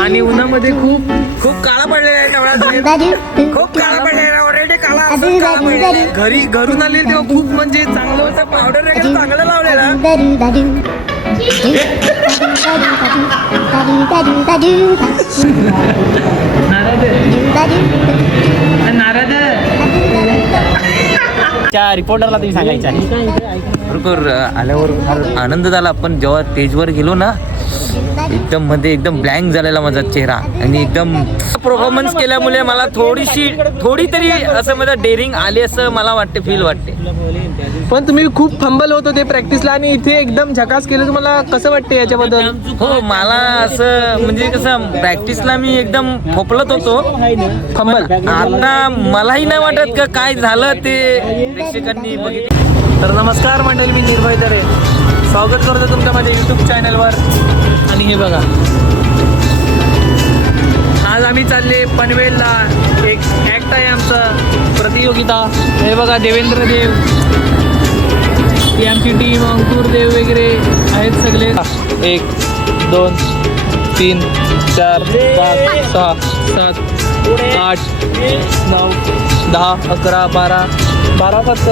आणि उन्हामध्ये खूप खूप काळा पडलेला आहे खूप काळा पडलेला ऑलरेडी काळा घरी घरून आले तेव्हा खूप म्हणजे चांगलं होतं पावडर वगैरे चांगलं लावलेला रिपोर्टरला तुम्ही सांगायचं बरोबर आल्यावर फार आनंद झाला. पण जेव्हा स्टेजवर गेलो ना एकदम मध्ये एकदम ब्लँक झालेला माझा चेहरा आणि एकदम परफॉर्मन्स केल्यामुळे मला थोडी तरी असं माझा डेअरिंग आली असं मला वाटते, फील वाटते. पण तुम्ही खूप फंबल होत होते प्रॅक्टिसला आणि इथे एकदम झकास केलं. तुम्हाला कसं वाटते याच्याबद्दल? हो मला असं म्हणजे कसं प्रॅक्टिसला मी एकदम फोपलत होतो फंबल. आता मलाही नाही वाटत का काय झालं ते प्रेक्षकांनी बघितलं. तर नमस्कार मंडळी, मी निर्भय दरे स्वागत करतो तुमच्या माझ्या यूट्यूब चॅनलवर. आणि हे बघा, आज आम्ही चालले पनवेलला. एक ॲक्ट आहे आमचं, प्रतियोगिता. हे बघा, देवेंद्र देव, ही आमची टीम, अंकुर देव वगैरे आहेत सगळे. 1 2 3 4 5 6 7 8 9 10 11 12 फक्त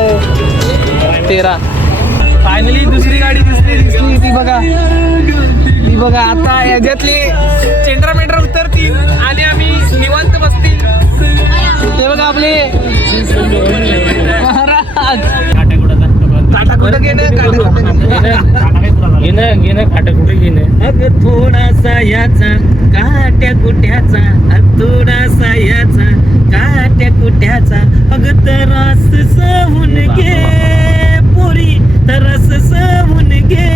13. फायनली दुसरी गाडी दिसली ती बघा. आता याच्यातली चेंडरा मेंढरा उतरतील आणि आम्ही निवांत बसतील. ते बघा आपले महाराज. काटा कुठं घेणं अग थोडासा याचा काट्या कुट्याचा, थोडासा याचा काट्या कुट्याचा, अग तरस सहून घे पोरी, तरस सहून घे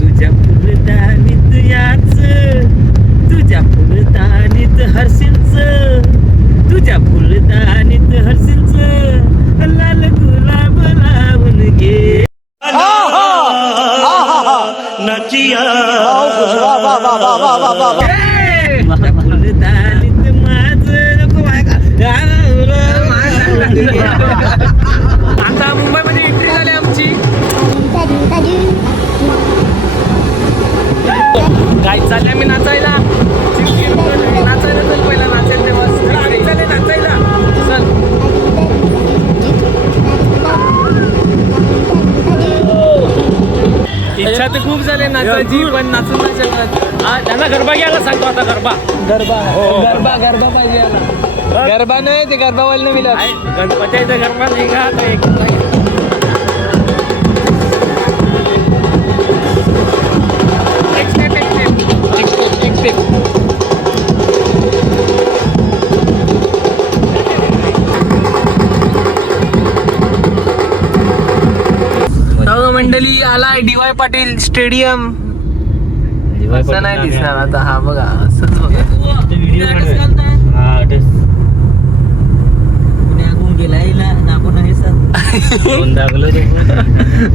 तुझ्या फुलदानीत याच, तुझ्या फुलदानीत हर्षींच, तुझ्या फुलदानीत हर्षींच लाल गुलाब लावून घे. नचिया फुलदानीत आता मुंबईमध्ये एंट्री झाली आमची. काय चालले आम्ही नाचायला. चल पहिला नाचेल तेव्हा चालले नाचायला. चल इच्छा तर खूप झाली नाचायची, पण नाचून नाही शकत. त्यांना गरबा घ्यायला सांगतो आता. गरबा पाहिजे. गरबा नाही, ते गरबावाला नाही मिळत. गणपतीचा गरबा नाही का आता एक स्टेप. मंडळी आलाय DY पाटील स्टेडियम. असं नाही दिसणार आता. हा बघा, असंच बघा.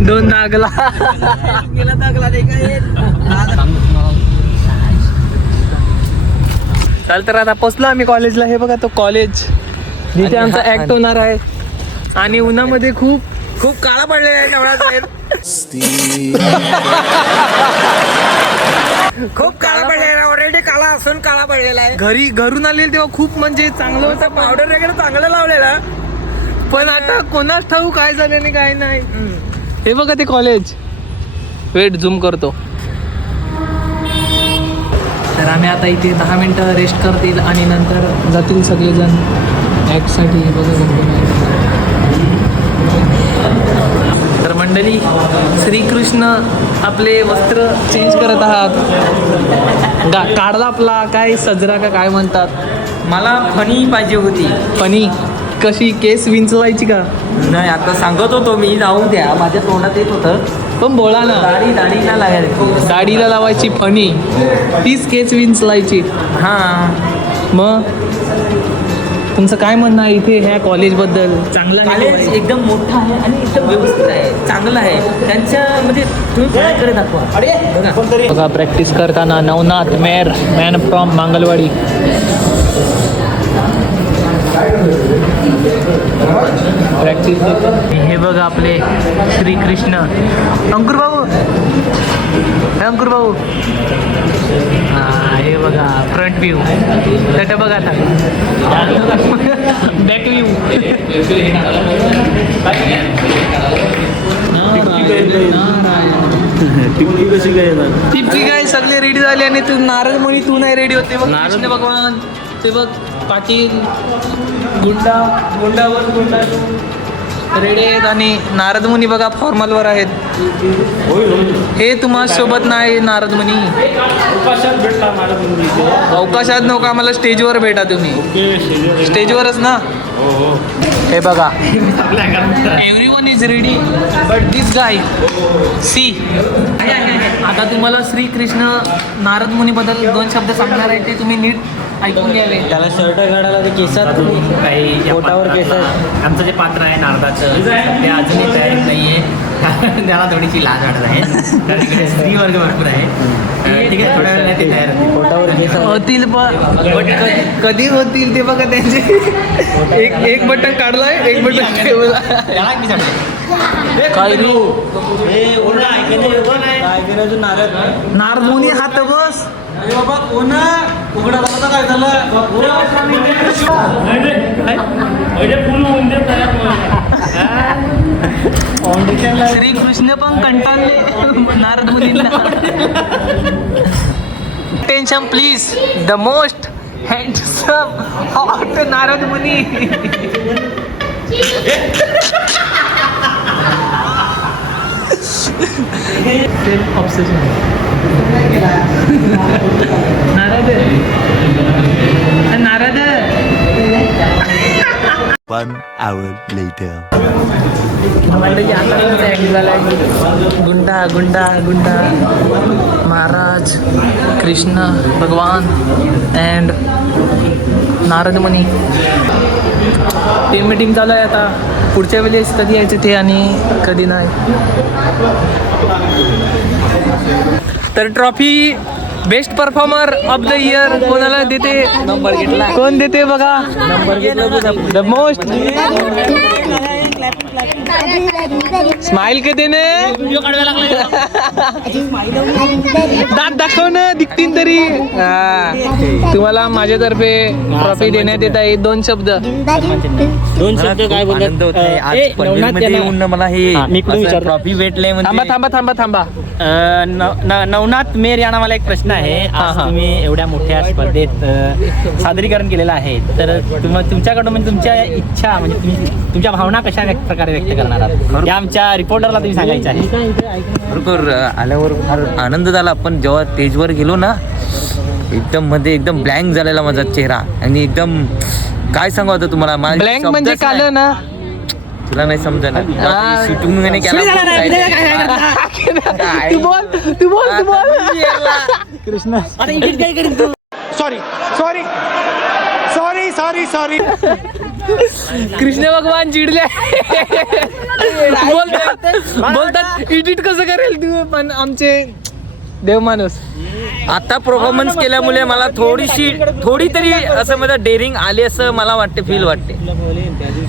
दोन नागला चाल. तर आता पोचलो आम्ही कॉलेजला. हे बघा तो कॉलेज जिथे आमचा ऍक्ट होणार आहे. आणि उन्हामध्ये खूप खूप काळा पडलेला आहे खूप काळा पडलेला ऑलरेडी काळा असून काळा पडलेला आहे. घरून आले तेव्हा खूप म्हणजे चांगलं होतं, पावडर वगैरे चांगलं लावलेला. पण आता कोणाच ठाऊ काय झालं नाही काय नाही. हे बघा ते कॉलेज. वेट झूम करतो. तर आम्ही आता इथे 10 मिनिटं रेस्ट करतील आणि नंतर जातील सगळेजण ॲक्टसाठी. हे बघा, तर मंडळी श्रीकृष्ण आपले वस्त्र चेंज करत आहात. काढला आपला काय सजरा का काय म्हणतात. मला फणी पाहिजे होती. फणी कशी? केस विंचवायची का? नाही, आता सांगत होतो मी, जाऊ द्या, माझ्या तोंडात येत होतं. पण बोला ना. दाढीला लागायची. दाढीला लावायची फणी, तीच केस विंचवायची. हां, मग तुमचं काय म्हणणं आहे इथे ह्या कॉलेजबद्दल? चांगलं कॉलेज एकदम मोठं आहे आणि एकदम व्यवस्थित आहे, चांगलं आहे. त्यांच्या म्हणजे तुम्ही प्रयत्न दाखवा. बघा प्रॅक्टिस करताना नवनाथ मेर, मॅन फ्रॉम मांगलवाडी. प्रॅक्टिस हे बघा आपले श्रीकृष्ण अंकुर भाऊ अंकुर भाऊ हे बघा फ्रंट व्ह्यू त्याच्या बघा आता बॅक व्ह्यू टिपकी काय सगळे रेडी झाले आणि तू नारद मुनी तू नाही रेडी होते बघ कृष्ण भगवान ते बघ पाटील गुंडावर गुंडा रेडी आहेत आणि नारद मुनी बघा फॉर्मलवर आहेत हे तुम्हा सोबत नाही नारद मुनी अवकाशात नको आम्हाला स्टेजवर भेटा तुम्ही स्टेजवरच ना हे बघा everyone is ready but this guy see आता तुम्हाला श्रीकृष्ण नारद मुनी बद्दल 2 शब्द सांगणार आहे ते तुम्ही नीट ऐकून घ्यावे. त्याला शर्ट काढायला ते केसात काही पोटावर केस आमचं जे पात्र आहे नारदाचं ते अजूनही तयारीत नाही आहे त्याला थोडीशी लाज वाटत आहे कारण इकडे स्त्री वर्ग भरपूर आहे ठीक आहे थोड्या वेळ ते तयार होतील पोटावर केस होतील पण कधी होतील ते बघा त्यांचे एक बटन काढलाय एक बटन ठेवला त्याला की सांगते काय नारद मुनी हात बस श्रीकृष्ण पण कंटाळले नारद मुनींना tension please the most handsome hot Narad Muni Narad One hour later. गुंडा गुंडा गुंडा महाराज कृष्ण भगवान and Narad Muni team meeting चालू आहे आता पुढच्या वेळेस कधी यायचं ते आणि कधी नाही तर trophy best performer of the year कोणाला देते नंबर घेतला कोण देते बघा नंबर घेतला द मोस्ट स्माइल के देने दात दाखव ना दिखतील तरी तुम्हाला माझ्यातर्फे ट्रॉफी देण्यात येत आहे 2 शब्द काय आनंद होत आहे आज पनवेलमध्ये येऊन मला हे ट्रॉफी भेटले थांबा थांबा थांबा थांबा नवनाथ मेर या नावाला एक प्रश्न आहे आज तुम्ही एवढ्या मोठ्या स्पर्धेत सादरीकरण केलेलं आहे तर तुमच्याकडून म्हणजे तुमच्या इच्छा म्हणजे तुम्ही तुमच्या भावना कशा प्रकारे व्यक्त करणार आहात या आमच्या रिपोर्टरला तुम्ही सांगायचं आहे बरोबर आल्यावर फार आनंद झाला पण जेव्हा स्टेजवर गेलो ना एकदम ब्लँक झालेला माझा चेहरा आणि एकदम काय सांगू आता तुम्हाला ब्लँक म्हणजे काल ना तुला नाही समजणार शूटिंग नाही तू बोल कृष्ण सॉरी कृष्ण भगवान चिडले बोलतात एडिट कसं करेल तू पण आमचे देव माणूस आता परफॉर्मन्स केल्यामुळे मला थोडी तरी असं माझं डेअरिंग आली असं मला वाटते फील वाटते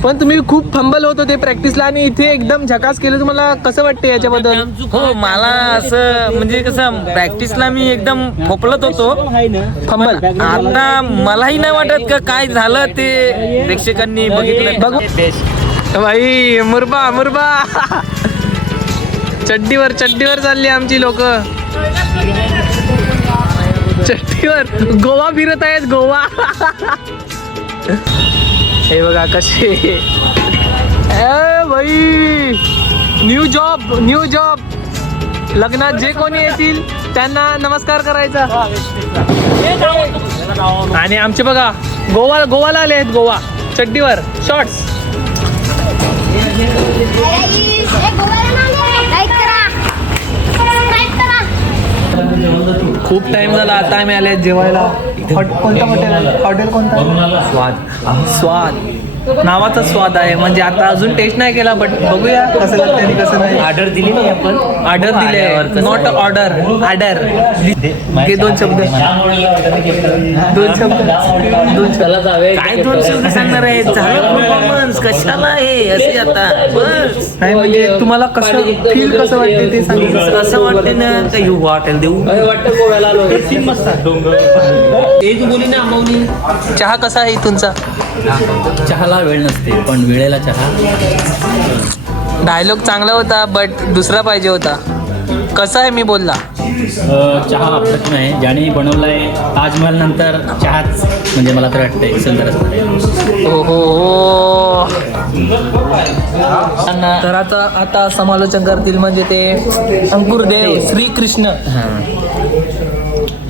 पण तुम्ही खूप फंबल होत होते प्रॅक्टिसला आणि इथे एकदम झकास केलं तुम्हाला कसं वाटतं याच्याबद्दल हो मला असं म्हणजे कसं प्रॅक्टिसला मी एकदम फोपलत होतो फंबल आता मलाही नाही वाटत का काय झालं ते प्रेक्षकांनी बघितलं बघू भाई मुरबा चड्डीवर चालली आमची लोक चड्डीवर गोवा फिरत आहेत गोवा हे बघा कसे भाई न्यू जॉब लग्नात जे कोणी येतील त्यांना नमस्कार करायचा आणि आमचे बघा गोवाला आले आहेत गोवा चड्डीवर शॉर्ट्स खूप टाइम झाला आता आम्ही आले जेवायला कोणता हॉटेल कोणता स्वाद नावाचा स्वाद आहे. म्हणजे आता अजून टेस्ट नाही केला, बट बघूया कसं लागतं आणि कसं नाही. ऑर्डर दिली नाही आपण. ऑर्डर दिले, नॉट ऑर्डर, ऑर्डर. घे 2 शब्द. 2 शब्द. काय 2 शब्द सांगणार आहे? झालं परफॉर्मन्स, कशाला आहे असे आता बस. नाही म्हणजे तुम्हाला कसं फील कसं वाटते ते सांगितलं. असं वाटते ना काही हॉटेल देऊ. चहा कसा आहे इथूनचा? चहाला वेळ नसते, पण वेळेला चहा. डायलॉग चांगला होता, बट दुसरा पाहिजे होता. कसा आहे मी बोलला? चहा अप्रतिम आहे. ज्याने बनवलाय ताजमहल नंतर चहाच म्हणजे मला तर वाटतंय सुंदर असणार आहे. हो हो हो. तर आता समालोचन करतील म्हणजे ते अंकुरदेव श्रीकृष्ण.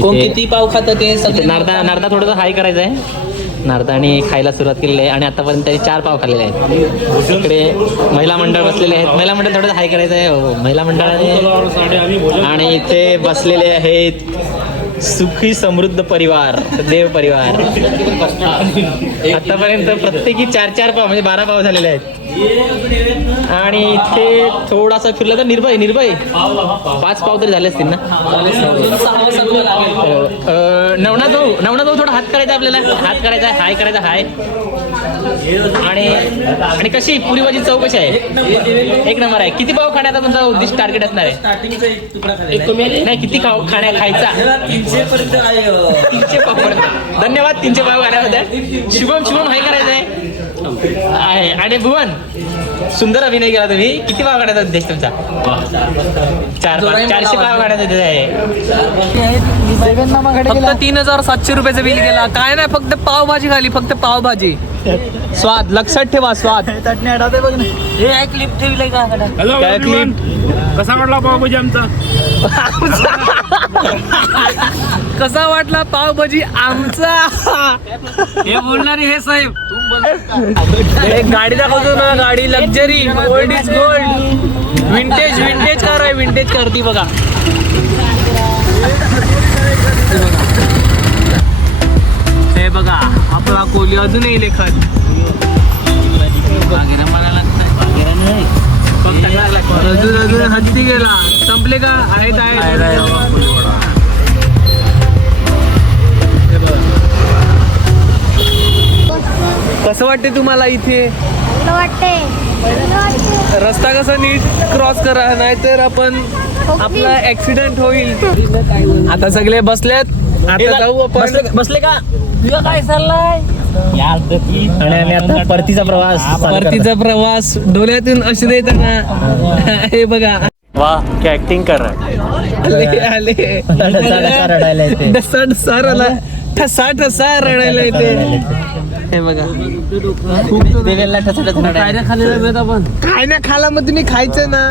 कोण किती पाव खातं ते सगळे. नारदा थोडंसं हाय करायचं आहे. नारदाने खायला सुरुवात केलेली आहे आणि आतापर्यंत त्यांनी 4 पाव खाल्लेले आहेत. इकडे महिला मंडळ बसलेले आहेत. महिला मंडळ थोडंसं हाय करायचं आहे. हो, महिला मंडळाने. आणि इथे बसलेले आहेत सुखी समृद्ध परिवार, देव परिवार. आतापर्यंत प्रत्येकी 4 पाव म्हणजे 12 पाव झालेले आहेत. आणि इथे थोडासा फिरला तर निर्भय 5 पाव तरी झाले असतील ना. नवनाथ भाऊ थोडा हात करायचा, आपल्याला हात करायचा, हाय करायचा, हाय. आणि कशी पुरी भाजी चव कशी आहे? 1 नंबर आहे. किती पाव खाण्याचा तुमचा उद्दिष्ट टार्गेट असणार आहे? नाही, किती खायचा? 300 पाव पर्यंत. धन्यवाद 300 पाव खाण्यामध्ये. शुभम हाय करायचं आहे. आणि भुवन सुंदर अभिनय केला तुम्ही. किती पाव काढायचा उद्देश तुमचा? 400 पाव काढायचा उद्देश आहे. फक्त 3700 रुपयाचं बिल केला. काय नाही, फक्त पावभाजी खाली, फक्त पावभाजी. स्वाद लक्षात ठेवा, स्वाद. हे क्लिप ठेवलंय का? काय क्लिप? कसा वाटला पावभाजी आमचा? कसा वाटला पावभाजी आमचा? हे बोलणारे हे साहेब. एक गाडी दाखवतो ना, गाडी luxury, gold is gold. Vintage car आहे, विंटेज कार ती बघा. हे बघा आपला कोली अजूनही लेखन. अजून हत्ती गेला. संपले का? आहेत. कसं वाटते तुम्हाला इथे? रस्ता कसा नीट क्रॉस करा, नाहीतर आपला ऍक्सिडेंट होईल. आता सगळे बसलेत, आता जाऊ आपण. बसले का? तुझं काय चाललंय? आणि आता परतीचा प्रवास डोळ्यातून अश्रू येताना. हे बघा, वाह, क्या ऍक्टिंग कर रहा. आले रडायला येते. ठसा रडायला येते. हे बघा, काय ना खाला, मग तुम्ही खायचं ना.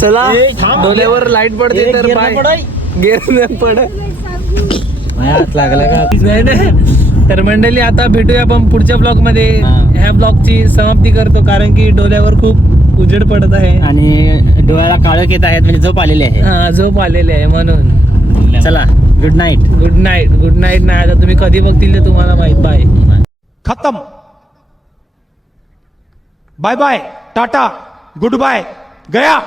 चला, डोल्यावर लाईट पडते तर गेर पड. तर मंडळी, आता भेटूया आपण पुढच्या ब्लॉग मध्ये. ह्या ब्लॉगची समाप्ती करतो, कारण की डोल्यावर खूप उजेड पडत आहे आणि डोळ्याला काळोख येत आहेत, म्हणजे झोप आलेली आहे. झोप आलेली आहे म्हणून. चला, गुड नाईट. गुड नाईट नाही, आता तुम्ही कधी बघतील ते तुम्हाला माहित. बाय. खत्म. Bye bye, tata, goodbye, गया.